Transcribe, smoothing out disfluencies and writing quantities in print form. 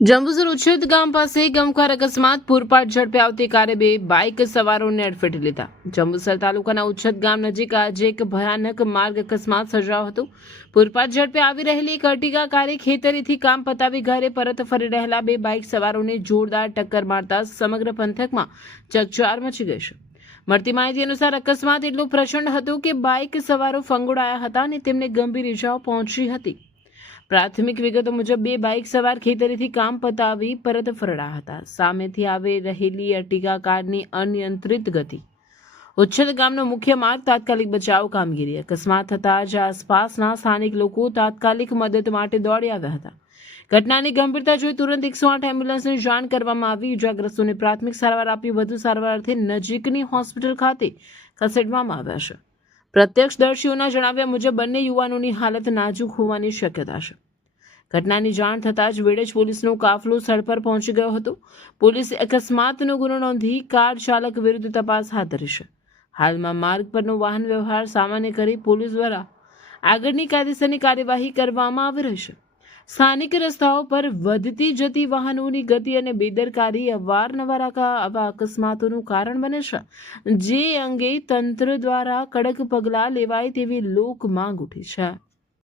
જંબુસર ઉછેદ ગામ પાસે ગમખ્વાર અકસ્માત પૂરપાટ ઝડપે આવતી કારે બે બાઇક સવારોને અડફેટે લીધા। જંબુસર તાલુકાના ઉછેદ ગામ નજીક આજે એક ભયાનક માર્ગ અકસ્માત સર્જાયો હતો। પૂરપાટ ઝડપે આવી રહેલી એક અર્ટિગા કારે ખેતરીથી કામ પતાવી ઘરે પરત ફરી રહેલા બે બાઇક સવારોને જોરદાર ટક્કર મારતા સમગ્ર પંથકમાં ચકચાર મચી ગઈ છે। મળતી માહિતી અનુસાર અકસ્માત એટલો પ્રચંડ હતો કે બાઇક સવારો ફંગોળાયા હતા અને તેમને ગંભીર ઇજાઓ પહોંચી હતી। પ્રાથમિક વિગતો મુજબ બે બાઇક સવાર ખેતરીથી કામ પતાવી પરત ફરડા હતા। સામેથી આવી રહેલી અર્ટિગા કારની અનિયંત્રિત ગતિ ઉચ્છલ ગામનો મુખ્ય માર્ગ તાત્કાલિક બચાવ કામગીરી। અકસ્માત થતાં જ આસપાસના સ્થાનિક લોકો તાત્કાલિક મદદ માટે દોડી આવ્યા હતા। ઘટનાની ગંભીરતા જોઈ તુરંત 108 એમ્બ્યુલન્સને જાણ કરવામાં આવી। ઇજાગ્રસ્તોને પ્રાથમિક સારવાર આપી વધુ સારવાર અર્થે નજીકની હોસ્પિટલ ખાતે ખસેડવામાં આવ્યા છે। પ્રત્યક્ષદર્શીઓના જણાવ્યા મુજબ બંને યુવાનોની હાલત નાજુક હોવાની શક્યતા છે। ઘટનાની જાણ થતાં જ વેડજ પોલીસનો કાફલો સ્થળ પર પહોંચી ગયો હતો। પોલીસે અકસ્માતનો ગુનો નોંધી કાર ચાલક વિરુદ્ધ તપાસ હાથ ધરી છે। હાલમાં માર્ગ પરનો વાહન વ્યવહાર સામાન્ય કરી પોલીસ દ્વારા આગળની કાયદેસરની કાર્યવાહી કરવામાં આવી રહી છે। સ્થાનિક રસ્તાઓ પર વધતી જતી વાહનોની ગતિ અને બેદરકારી અવારનવાર આવા અકસ્માતોનું કારણ બને છે, જે અંગે તંત્ર દ્વારા કડક પગલાં લેવાય તેવી લોક માંગ ઉઠી છે।